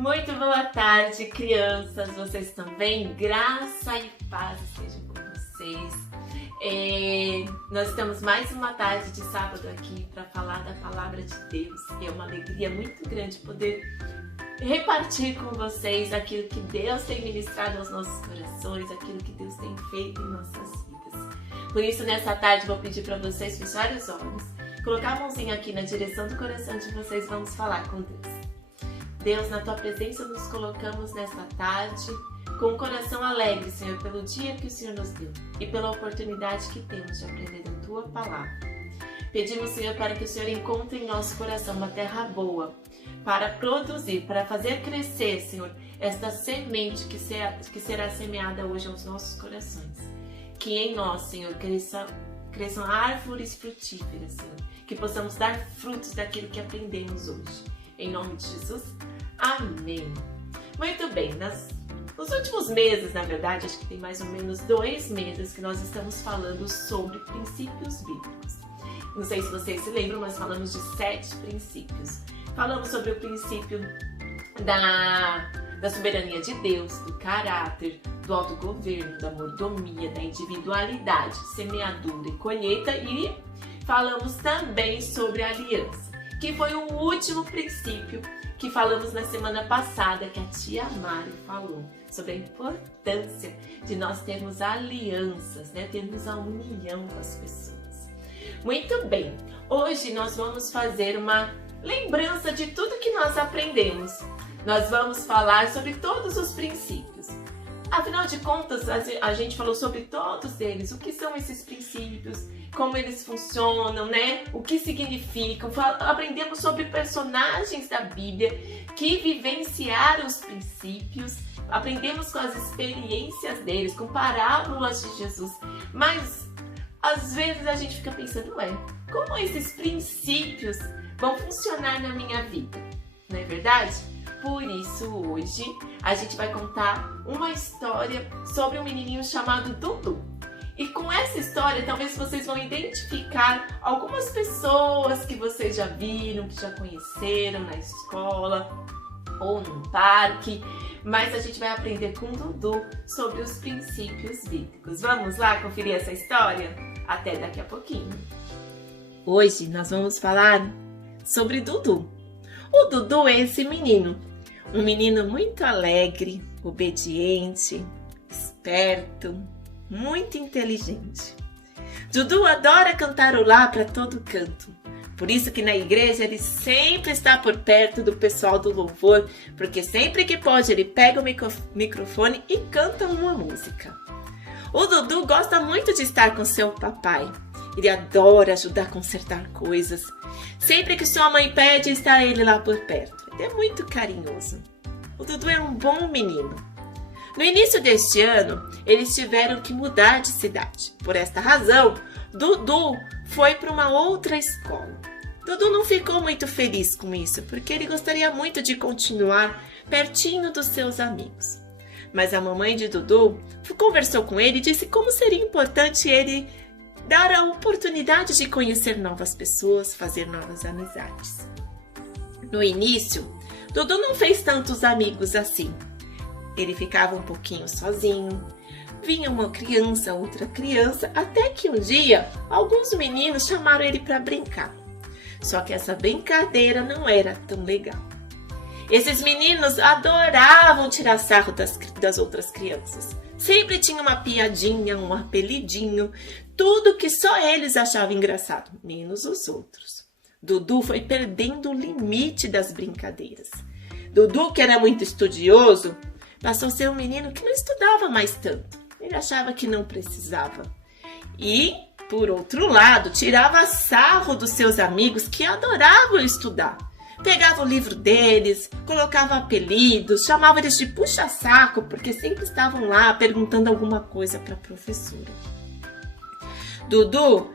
Muito boa tarde, crianças. Vocês estão bem? Graça e paz estejam com vocês. Nós estamos mais uma tarde de sábado aqui para falar da palavra de Deus. É uma alegria muito grande poder repartir com vocês aquilo que Deus tem ministrado aos nossos corações, aquilo que Deus tem feito em nossas vidas. Por isso, nessa tarde, vou pedir para vocês fecharem os olhos, colocar a mãozinha aqui na direção do coração de vocês. Vamos falar com Deus. Deus, na Tua presença nos colocamos nesta tarde com um coração alegre, Senhor, pelo dia que o Senhor nos deu e pela oportunidade que temos de aprender a Tua palavra. Pedimos, Senhor, para que o Senhor encontre em nosso coração uma terra boa para produzir, para fazer crescer, Senhor, esta semente que será semeada hoje aos nossos corações. Que em nós, Senhor, cresçam árvores frutíferas, Senhor, que possamos dar frutos daquilo que aprendemos hoje. Em nome de Jesus, amém. Muito bem, nos últimos meses, na verdade, acho que tem mais ou menos 2 meses que nós estamos falando sobre princípios bíblicos. Não sei se vocês se lembram, mas falamos de 7 princípios. Falamos sobre o princípio da soberania de Deus, do caráter, do autogoverno, da mordomia, da individualidade, semeadura e colheita, e falamos também sobre a aliança, que foi o último princípio que falamos na semana passada, que a tia Mari falou, sobre a importância de nós termos alianças, né? Termos a união com as pessoas. Muito bem, hoje nós vamos fazer uma lembrança de tudo que nós aprendemos. Nós vamos falar sobre todos os princípios. Afinal de contas, a gente falou sobre todos eles, o que são esses princípios, como eles funcionam, né? O que significam. Aprendemos sobre personagens da Bíblia que vivenciaram os princípios, aprendemos com as experiências deles, com parábolas de Jesus. Mas às vezes a gente fica pensando, como esses princípios vão funcionar na minha vida? Não é verdade? Por isso, hoje, a gente vai contar uma história sobre um menininho chamado Dudu. E com essa história, talvez vocês vão identificar algumas pessoas que vocês já viram, que já conheceram na escola ou num parque. Mas a gente vai aprender com Dudu sobre os princípios bíblicos. Vamos lá conferir essa história? Até daqui a pouquinho. Hoje nós vamos falar sobre Dudu. O Dudu é esse menino. Um menino muito alegre, obediente, esperto, muito inteligente. Dudu adora cantarolar para todo canto. Por isso que na igreja ele sempre está por perto do pessoal do louvor, porque sempre que pode ele pega o microfone e canta uma música. O Dudu gosta muito de estar com seu papai. Ele adora ajudar a consertar coisas. Sempre que sua mãe pede, está ele lá por perto. Ele é muito carinhoso. O Dudu é um bom menino. No início deste ano, eles tiveram que mudar de cidade. Por esta razão, Dudu foi para uma outra escola. Dudu não ficou muito feliz com isso, porque ele gostaria muito de continuar pertinho dos seus amigos. Mas a mamãe de Dudu conversou com ele e disse como seria importante ele dar a oportunidade de conhecer novas pessoas, fazer novas amizades. No início, Dudu não fez tantos amigos assim. Ele ficava um pouquinho sozinho, vinha uma criança, outra criança, até que um dia alguns meninos chamaram ele para brincar. Só que essa brincadeira não era tão legal. Esses meninos adoravam tirar sarro das outras crianças. Sempre tinha uma piadinha, um apelidinho, tudo que só eles achavam engraçado, menos os outros. Dudu foi perdendo o limite das brincadeiras. Dudu, que era muito estudioso, passou a ser um menino que não estudava mais tanto. Ele achava que não precisava. E, por outro lado, tirava sarro dos seus amigos que adoravam estudar. Pegava o livro deles, colocava apelidos, chamava eles de puxa-saco, porque sempre estavam lá perguntando alguma coisa para a professora. Dudu,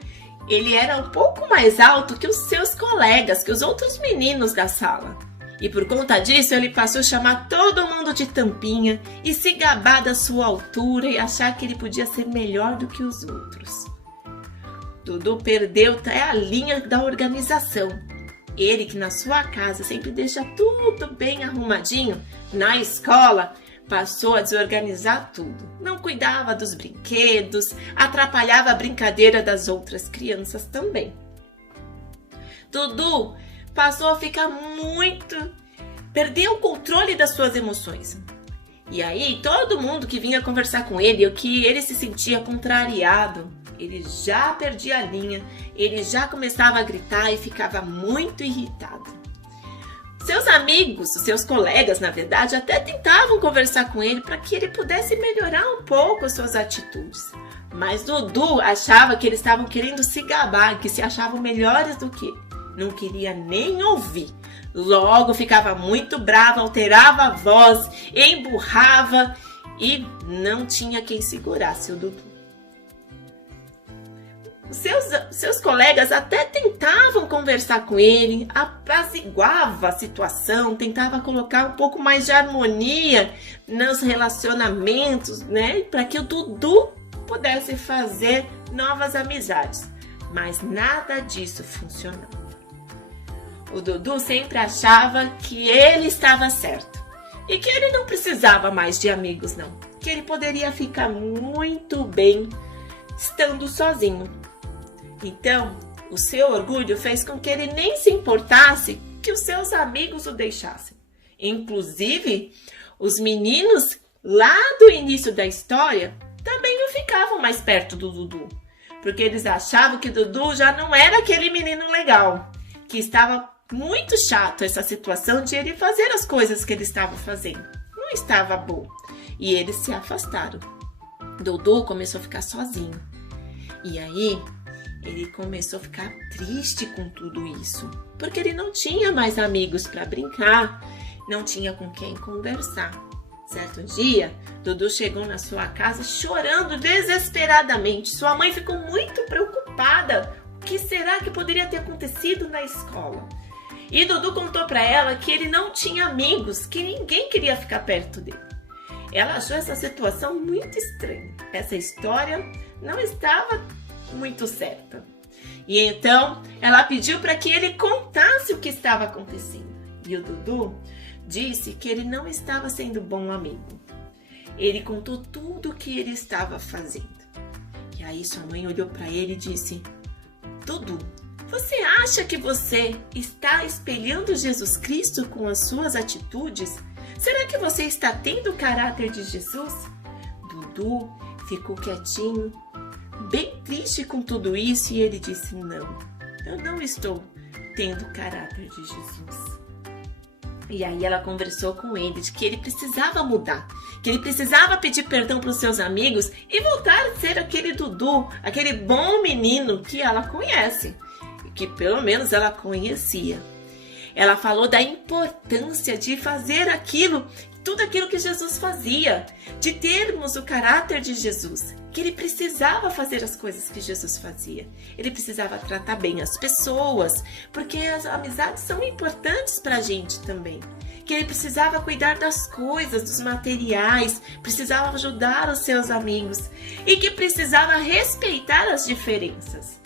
ele era um pouco mais alto que os seus colegas, que os outros meninos da sala. E por conta disso, ele passou a chamar todo mundo de tampinha e se gabar da sua altura e achar que ele podia ser melhor do que os outros. Dudu perdeu até a linha da organização. Ele que na sua casa sempre deixa tudo bem arrumadinho, na escola passou a desorganizar tudo. Não cuidava dos brinquedos, atrapalhava a brincadeira das outras crianças também. Dudu passou a ficar perdeu o controle das suas emoções. E aí todo mundo que vinha conversar com ele, o que ele se sentia contrariado, ele já perdia a linha, ele já começava a gritar e ficava muito irritado. Seus amigos, seus colegas, na verdade, até tentavam conversar com ele para que ele pudesse melhorar um pouco as suas atitudes. Mas Dudu achava que eles estavam querendo se gabar, que se achavam melhores do que ele. Não queria nem ouvir. Logo ficava muito bravo, alterava a voz, emburrava e não tinha quem segurasse o Dudu. Seus colegas até tentavam conversar com ele, apaziguava a situação, tentava colocar um pouco mais de harmonia nos relacionamentos, né? Para que o Dudu pudesse fazer novas amizades. Mas nada disso funcionava. O Dudu sempre achava que ele estava certo e que ele não precisava mais de amigos, não. Que ele poderia ficar muito bem estando sozinho. Então, o seu orgulho fez com que ele nem se importasse que os seus amigos o deixassem. Inclusive, os meninos lá do início da história também não ficavam mais perto do Dudu, porque eles achavam que Dudu já não era aquele menino legal, que estava muito chato essa situação de ele fazer as coisas que ele estava fazendo. Não estava bom. E eles se afastaram. Dudu começou a ficar sozinho. E aí, ele começou a ficar triste com tudo isso, porque ele não tinha mais amigos para brincar, não tinha com quem conversar. Certo dia, Dudu chegou na sua casa chorando desesperadamente. Sua mãe ficou muito preocupada. O que será que poderia ter acontecido na escola? E Dudu contou para ela que ele não tinha amigos, que ninguém queria ficar perto dele. Ela achou essa situação muito estranha. Essa história não estava muito certa. E então ela pediu para que ele contasse o que estava acontecendo. E o Dudu disse que ele não estava sendo bom amigo. Ele contou tudo o que ele estava fazendo. E aí sua mãe olhou para ele e disse: Dudu, você acha que você está espelhando Jesus Cristo com as suas atitudes? Será que você está tendo o caráter de Jesus? Dudu ficou quietinho, bem triste com tudo isso, e ele disse: não, eu não estou tendo o caráter de Jesus. E aí ela conversou com ele de que ele precisava mudar, que ele precisava pedir perdão para os seus amigos e voltar a ser aquele Dudu, aquele bom menino que ela conhece, que pelo menos ela conhecia. Ela falou da importância de fazer tudo aquilo que Jesus fazia, de termos o caráter de Jesus, que ele precisava fazer as coisas que Jesus fazia. Ele precisava tratar bem as pessoas, porque as amizades são importantes para a gente também. Que ele precisava cuidar das coisas, dos materiais, precisava ajudar os seus amigos e que precisava respeitar as diferenças.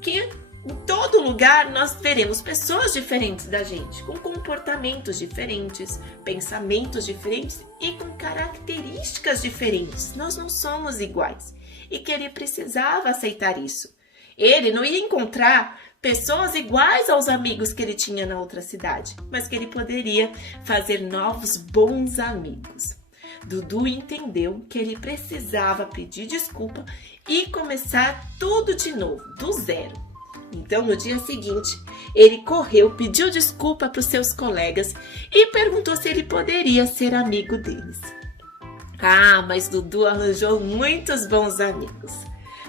Que em todo lugar nós veremos pessoas diferentes da gente, com comportamentos diferentes, pensamentos diferentes e com características diferentes. Nós não somos iguais e que ele precisava aceitar isso. Ele não ia encontrar pessoas iguais aos amigos que ele tinha na outra cidade, mas que ele poderia fazer novos bons amigos. Dudu entendeu que ele precisava pedir desculpa e começar tudo de novo, do zero. Então, no dia seguinte, ele correu, pediu desculpa para os seus colegas e perguntou se ele poderia ser amigo deles. Ah, mas Dudu arranjou muitos bons amigos.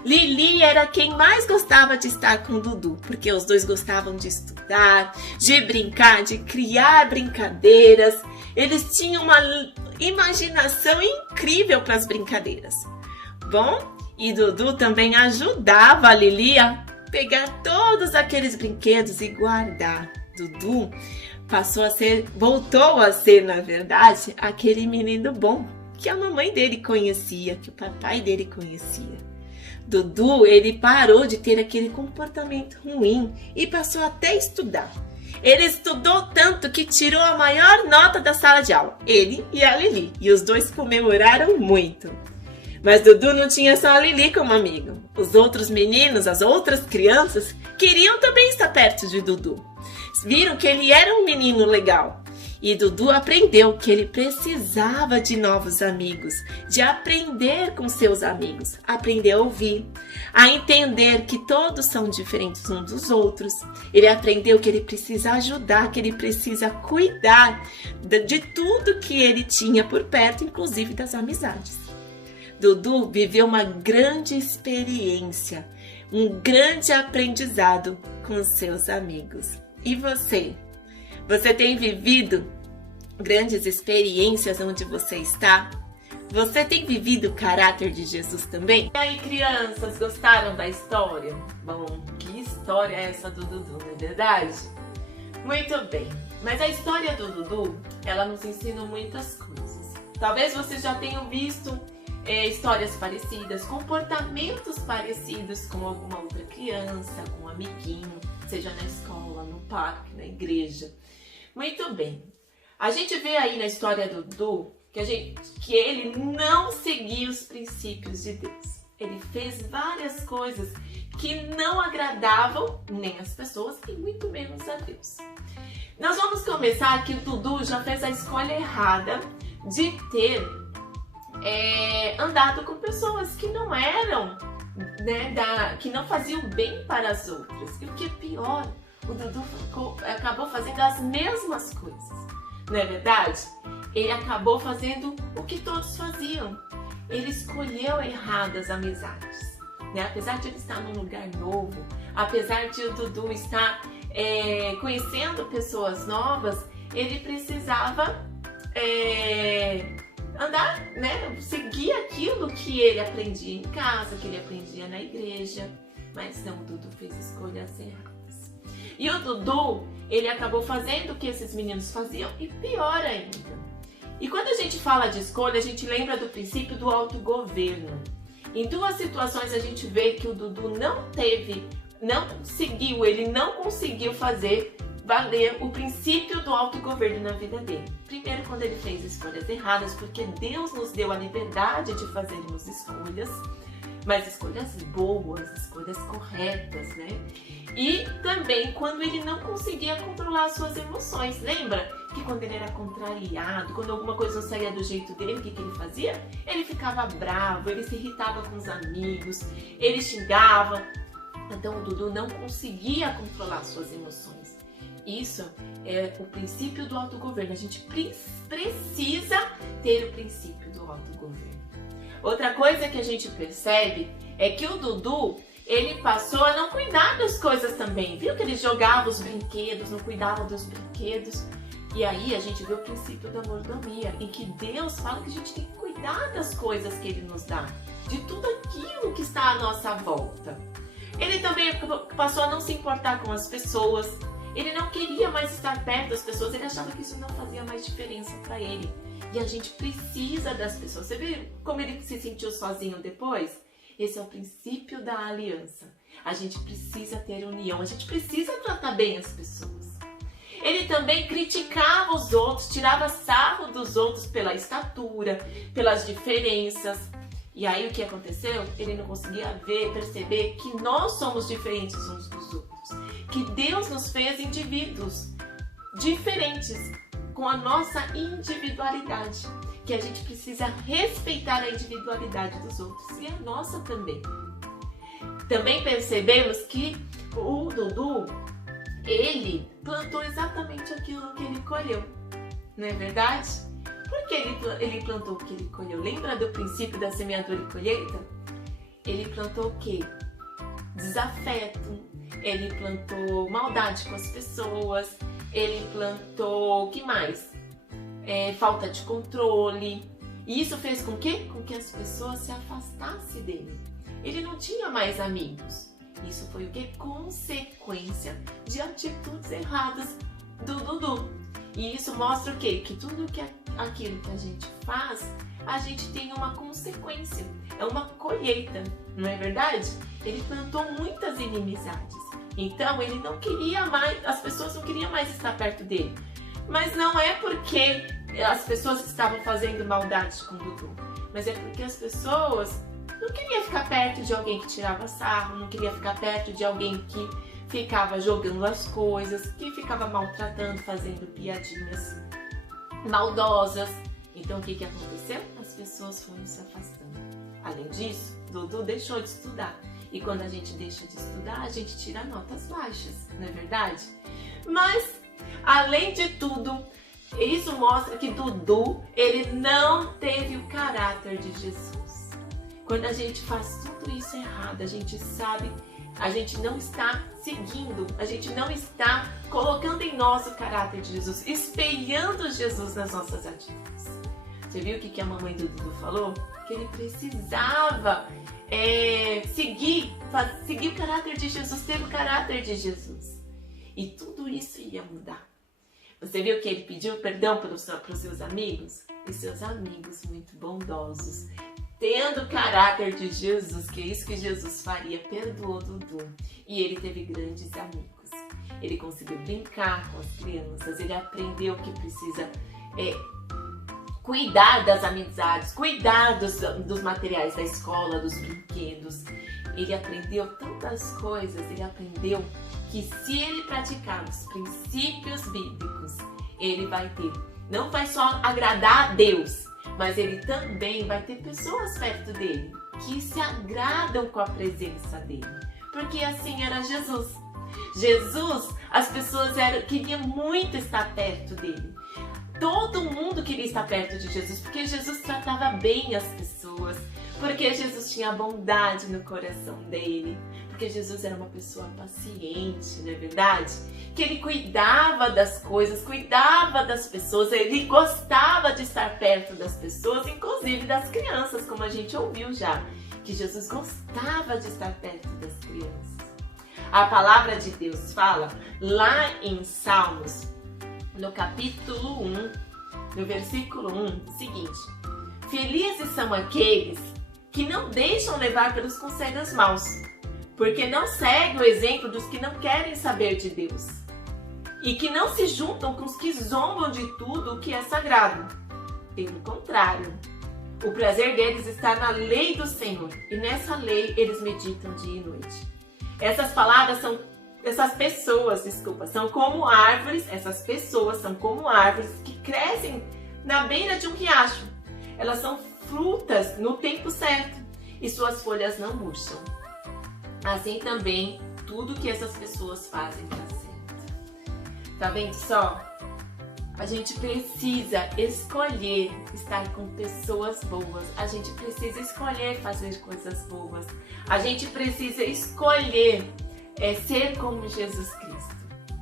Lili era quem mais gostava de estar com Dudu, porque os dois gostavam de estudar, de brincar, de criar brincadeiras. Eles tinham uma imaginação incrível para as brincadeiras. Bom, e Dudu também ajudava a Lili a pegar todos aqueles brinquedos e guardar. Dudu voltou a ser, na verdade, aquele menino bom que a mamãe dele conhecia, que o papai dele conhecia. Dudu, ele parou de ter aquele comportamento ruim e passou até a estudar. Ele estudou tanto que tirou a maior nota da sala de aula, ele e a Lili, e os dois comemoraram muito. Mas Dudu não tinha só a Lili como amigo. Os outros meninos, as outras crianças, queriam também estar perto de Dudu. Viram que ele era um menino legal. E Dudu aprendeu que ele precisava de novos amigos, de aprender com seus amigos, aprender a ouvir, a entender que todos são diferentes uns dos outros. Ele aprendeu que ele precisa ajudar, que ele precisa cuidar de tudo que ele tinha por perto, inclusive das amizades. Dudu viveu uma grande experiência, um grande aprendizado com seus amigos. E você? Você tem vivido grandes experiências onde você está? Você tem vivido o caráter de Jesus também? E aí, crianças, gostaram da história? Bom, que história é essa do Dudu, não é verdade? Muito bem, mas a história do Dudu, ela nos ensina muitas coisas. Talvez vocês já tenham visto histórias parecidas, comportamentos parecidos com alguma outra criança, com um amiguinho, seja na escola, no parque, na igreja. Muito bem. A gente vê aí na história do Dudu que ele não seguia os princípios de Deus. Ele fez várias coisas que não agradavam nem as pessoas e muito menos a Deus. Nós vamos começar que o Dudu já fez a escolha errada de ter andado com pessoas que não eram, que não faziam bem para as outras. E o que é pior, o Dudu acabou fazendo as mesmas coisas, não é verdade? Ele acabou fazendo o que todos faziam. Ele escolheu erradas amizades, né? Apesar de ele estar num lugar novo, apesar de o Dudu estar conhecendo pessoas novas, ele precisava andar, né? Seguir aquilo que ele aprendia em casa, que ele aprendia na igreja. Mas não, o Dudu fez escolhas erradas. E o Dudu, ele acabou fazendo o que esses meninos faziam e pior ainda. E quando a gente fala de escolha, a gente lembra do princípio do autogoverno. Em duas situações a gente vê que o Dudu ele não conseguiu fazer valer o princípio do autogoverno na vida dele. Primeiro, quando ele fez escolhas erradas, porque Deus nos deu a liberdade de fazermos escolhas, mas escolhas boas, escolhas corretas, né? E também quando ele não conseguia controlar as suas emoções. Lembra que quando ele era contrariado, quando alguma coisa não saía do jeito dele, o que ele fazia? Ele ficava bravo, ele se irritava com os amigos, ele xingava. Então o Dudu não conseguia controlar as suas emoções. Isso é o princípio do autogoverno. A gente precisa ter o princípio do autogoverno. Outra coisa que a gente percebe é que o Dudu, ele passou a não cuidar das coisas também. Viu que ele jogava os brinquedos, não cuidava dos brinquedos. E aí a gente vê o princípio da mordomia, em que Deus fala que a gente tem que cuidar das coisas que Ele nos dá, de tudo aquilo que está à nossa volta. Ele também passou a não se importar com as pessoas. Ele não queria mais estar perto das pessoas, ele achava que isso não fazia mais diferença para ele. E a gente precisa das pessoas. Você viu como ele se sentiu sozinho depois? Esse é o princípio da aliança. A gente precisa ter união, a gente precisa tratar bem as pessoas. Ele também criticava os outros, tirava sarro dos outros pela estatura, pelas diferenças. E aí o que aconteceu? Ele não conseguia perceber que nós somos diferentes uns dos outros. Que Deus nos fez indivíduos diferentes, com a nossa individualidade. Que a gente precisa respeitar a individualidade dos outros e a nossa também. Também percebemos que o Dudu, ele plantou exatamente aquilo que ele colheu, não é verdade? Por que ele plantou o que ele colheu? Lembra do princípio da semeadura e colheita? Ele plantou o quê? Desafeto, ele plantou maldade com as pessoas, ele plantou, o que mais? Falta de controle. E isso fez com que as pessoas se afastassem dele. Ele não tinha mais amigos. Isso foi o que? Consequência de atitudes erradas do Dudu. E isso mostra o quê? Que tudo aquilo que a gente faz, a gente tem uma consequência. É uma colheita, não é verdade? Ele plantou muitas inimizades. Então ele não queria mais, as pessoas não queriam mais estar perto dele. Mas não é porque as pessoas estavam fazendo maldades com o Dudu, mas é porque as pessoas não queriam ficar perto de alguém que tirava sarro, não queria ficar perto de alguém que ficava jogando as coisas, que ficava maltratando, fazendo piadinhas maldosas. Então o que aconteceu? As pessoas foram se afastando. Além disso, Dudu deixou de estudar. E quando a gente deixa de estudar, a gente tira notas baixas, não é verdade? Mas, além de tudo, isso mostra que Dudu, ele não teve o caráter de Jesus. Quando a gente faz tudo isso errado, a gente sabe, a gente não está seguindo, a gente não está colocando em nós o caráter de Jesus, espelhando Jesus nas nossas atitudes. Você viu o que a mamãe do Dudu falou? Que ele precisava seguir o caráter de Jesus, ter o caráter de Jesus. E tudo isso ia mudar. Você viu que ele pediu perdão para os seus amigos? E seus amigos muito bondosos, tendo o caráter de Jesus, que é isso que Jesus faria, perdoou Dudu. E ele teve grandes amigos. Ele conseguiu brincar com as crianças, ele aprendeu que precisa cuidar das amizades, cuidar dos materiais da escola, dos brinquedos. Ele aprendeu tantas coisas, ele aprendeu que se ele praticar os princípios bíblicos, ele vai ter, não vai só agradar a Deus, mas ele também vai ter pessoas perto dele que se agradam com a presença dele. Porque assim era Jesus. Jesus, as pessoas queriam muito estar perto dele. Todo mundo queria estar perto de Jesus, porque Jesus tratava bem as pessoas, porque Jesus tinha bondade no coração dele, porque Jesus era uma pessoa paciente, não é verdade? Que ele cuidava das coisas, cuidava das pessoas, ele gostava de estar perto das pessoas, inclusive das crianças, como a gente ouviu já, que Jesus gostava de estar perto das crianças. A palavra de Deus fala lá em Salmos, no capítulo 1, no versículo 1, o seguinte: felizes são aqueles que não deixam levar pelos conselhos maus, porque não seguem o exemplo dos que não querem saber de Deus, e que não se juntam com os que zombam de tudo o que é sagrado. Pelo contrário, o prazer deles está na lei do Senhor, e nessa lei eles meditam dia e noite. Essas pessoas são como árvores que crescem na beira de um riacho. Elas são frutas no tempo certo e suas folhas não murcham. Assim também, tudo que essas pessoas fazem dá certo. Tá vendo só? A gente precisa escolher estar com pessoas boas. A gente precisa escolher fazer coisas boas. A gente precisa escolher ser como Jesus Cristo.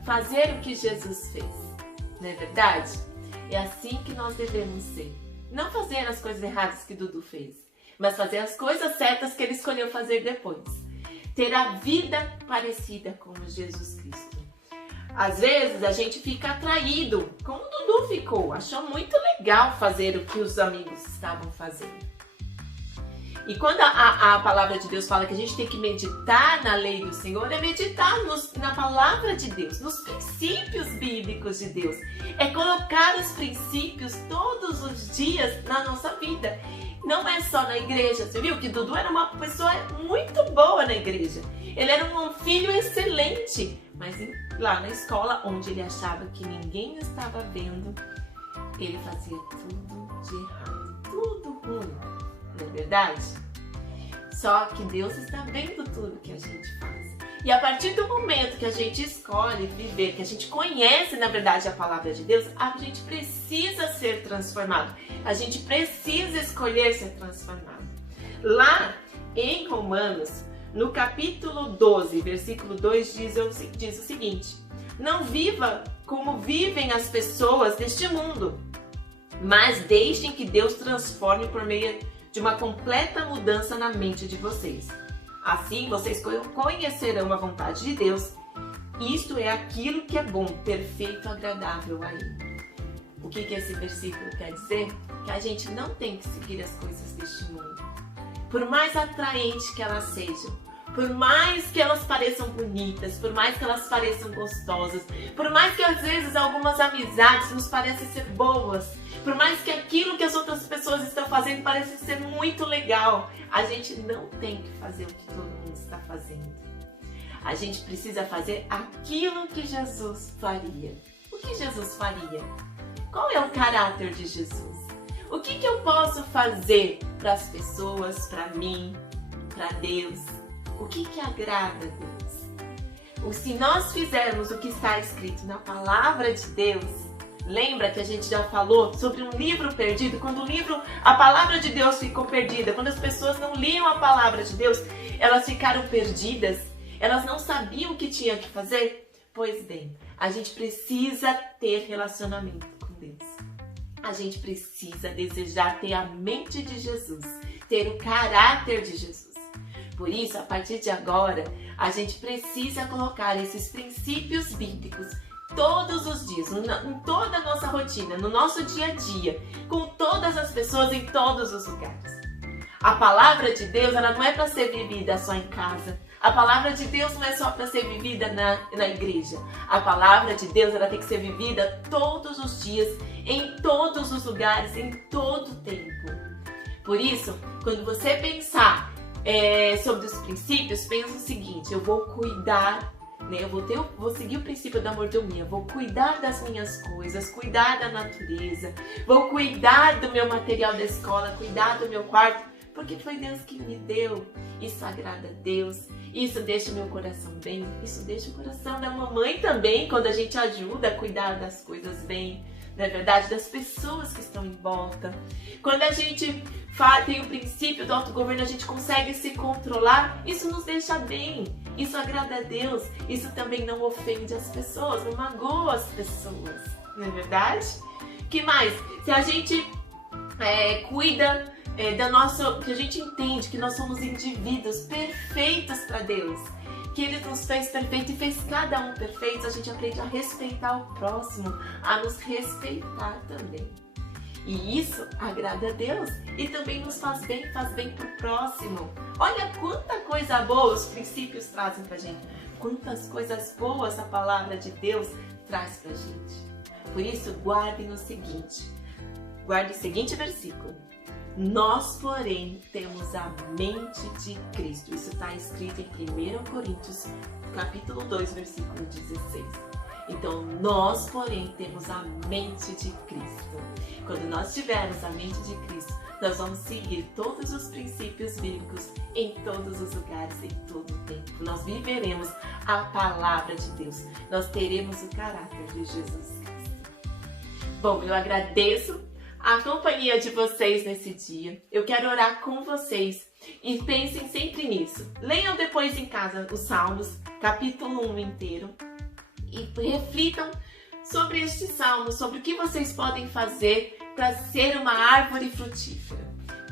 Fazer o que Jesus fez. Não é verdade? É assim que nós devemos ser. Não fazer as coisas erradas que Dudu fez, mas fazer as coisas certas que ele escolheu fazer depois. Ter a vida parecida com Jesus Cristo. Às vezes a gente fica atraído, como o Dudu ficou, achou muito legal fazer o que os amigos estavam fazendo. E quando a palavra de Deus fala que a gente tem que meditar na lei do Senhor, é meditar na palavra de Deus, nos princípios bíblicos de Deus. É colocar os princípios todos os dias na nossa vida. Não é só na igreja. Você viu que Dudu era uma pessoa muito boa na igreja. Ele era um filho excelente. Mas lá na escola, onde ele achava que ninguém estava vendo, ele fazia tudo de errado, tudo ruim, não é verdade? Só que Deus está vendo tudo que a gente faz. E a partir do momento que a gente escolhe viver, que a gente conhece, na verdade, a palavra de Deus, a gente precisa ser transformado. A gente precisa escolher ser transformado. Lá em Romanos, no capítulo 12, versículo 2, diz o seguinte: não viva como vivem as pessoas deste mundo, mas deixem que Deus transforme por meio de uma completa mudança na mente de vocês. Assim vocês conhecerão a vontade de Deus. Isto é aquilo que é bom, perfeito, agradável a Ele. O que esse versículo quer dizer? Que a gente não tem que seguir as coisas deste mundo. Por mais atraente que elas sejam, Por mais que elas pareçam bonitas, por mais que elas pareçam gostosas, por mais que às vezes algumas amizades nos parecem ser boas, por mais que aquilo que as outras pessoas estão fazendo pareça ser muito legal, a gente não tem que fazer o que todo mundo está fazendo. A gente precisa fazer aquilo que Jesus faria. O que Jesus faria? Qual é o caráter de Jesus? O que eu posso fazer para as pessoas, para mim, para Deus? O que agrada a Deus? Se nós fizermos o que está escrito na palavra de Deus, lembra que a gente já falou sobre um livro perdido? Quando a palavra de Deus ficou perdida, quando as pessoas não liam a palavra de Deus, elas ficaram perdidas, elas não sabiam o que tinha que fazer? Pois bem, a gente precisa ter relacionamento com Deus. A gente precisa desejar ter a mente de Jesus, ter o caráter de Jesus. Por isso, a partir de agora, a gente precisa colocar esses princípios bíblicos todos os dias, em toda a nossa rotina, no nosso dia a dia, com todas as pessoas em todos os lugares. A palavra de Deus, ela não é para ser vivida só em casa. A palavra de Deus não é só para ser vivida na igreja. A palavra de Deus, ela tem que ser vivida todos os dias, em todos os lugares, em todo o tempo. Por isso, quando você pensar sobre os princípios, pensa o seguinte: eu vou cuidar, né? Eu vou seguir o princípio da mordomia, vou cuidar das minhas coisas, cuidar da natureza, vou cuidar do meu material da escola, cuidar do meu quarto, porque foi Deus que me deu. Isso agrada a Deus, isso deixa o meu coração bem, isso deixa o coração da mamãe também, quando a gente ajuda a cuidar das coisas bem, não é verdade? Das pessoas que estão em volta. Quando a gente tem o princípio do autogoverno, a gente consegue se controlar, isso nos deixa bem, isso agrada a Deus, isso também não ofende as pessoas, não magoa as pessoas, não é verdade? Que mais? Se a gente cuida que a gente entende que nós somos indivíduos perfeitos para Deus, que Ele nos fez perfeito e fez cada um perfeito, a gente aprende a respeitar o próximo, a nos respeitar também. E isso agrada a Deus e também nos faz bem pro próximo. Olha quanta coisa boa os princípios trazem pra gente, quantas coisas boas a palavra de Deus traz pra gente. Por isso, guarde o seguinte versículo: nós, porém, temos a mente de Cristo. Isso está escrito em 1 Coríntios, capítulo 2, versículo 16. Então, nós, porém, temos a mente de Cristo. Quando nós tivermos a mente de Cristo, nós vamos seguir todos os princípios bíblicos em todos os lugares, em todo o tempo. Nós viveremos a palavra de Deus. Nós teremos o caráter de Jesus Cristo. Bom, eu agradeço a companhia de vocês nesse dia. Eu quero orar com vocês e pensem sempre nisso. Leiam depois em casa os Salmos, capítulo 1 inteiro, e reflitam sobre este salmo, sobre o que vocês podem fazer para ser uma árvore frutífera.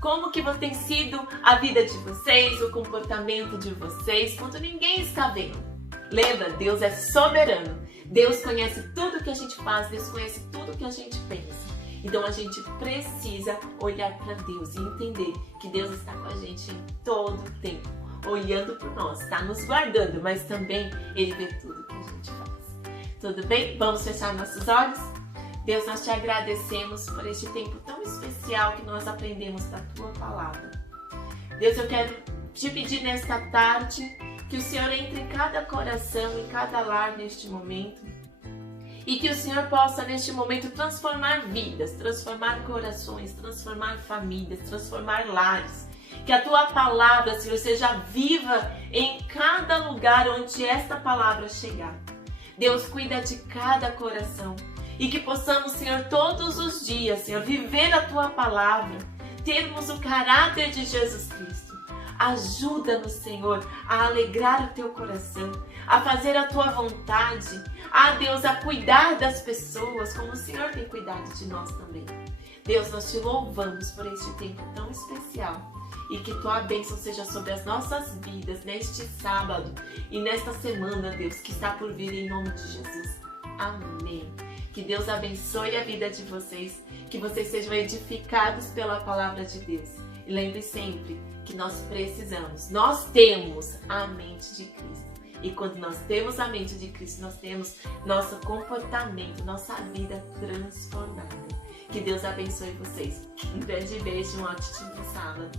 Como que tem sido a vida de vocês, o comportamento de vocês, quando ninguém está vendo. Lembra, Deus é soberano. Deus conhece tudo que a gente faz, Deus conhece tudo que a gente pensa. Então a gente precisa olhar para Deus e entender que Deus está com a gente em todo o tempo, olhando por nós, está nos guardando, mas também Ele vê tudo que a gente faz. Tudo bem? Vamos fechar nossos olhos? Deus, nós te agradecemos por este tempo tão especial que nós aprendemos da Tua Palavra. Deus, eu quero te pedir nesta tarde que o Senhor entre em cada coração, em cada lar neste momento, e que o Senhor possa neste momento transformar vidas, transformar corações, transformar famílias, transformar lares. Que a Tua Palavra, Senhor, seja viva em cada lugar onde esta palavra chegar. Deus, cuida de cada coração e que possamos, Senhor, todos os dias, Senhor, viver a Tua Palavra, termos o caráter de Jesus Cristo. Ajuda-nos, Senhor, a alegrar o Teu coração, a fazer a Tua vontade, Deus, a cuidar das pessoas como o Senhor tem cuidado de nós também. Deus, nós te louvamos por este tempo tão especial e que Tua bênção seja sobre as nossas vidas neste sábado e nesta semana, Deus, que está por vir em nome de Jesus. Amém. Que Deus abençoe a vida de vocês, que vocês sejam edificados pela palavra de Deus E lembre sempre que nós temos a mente de Cristo. E quando nós temos a mente de Cristo, nós temos nosso comportamento, nossa vida transformada. Que Deus abençoe vocês. Um grande beijo, um ótimo sábado.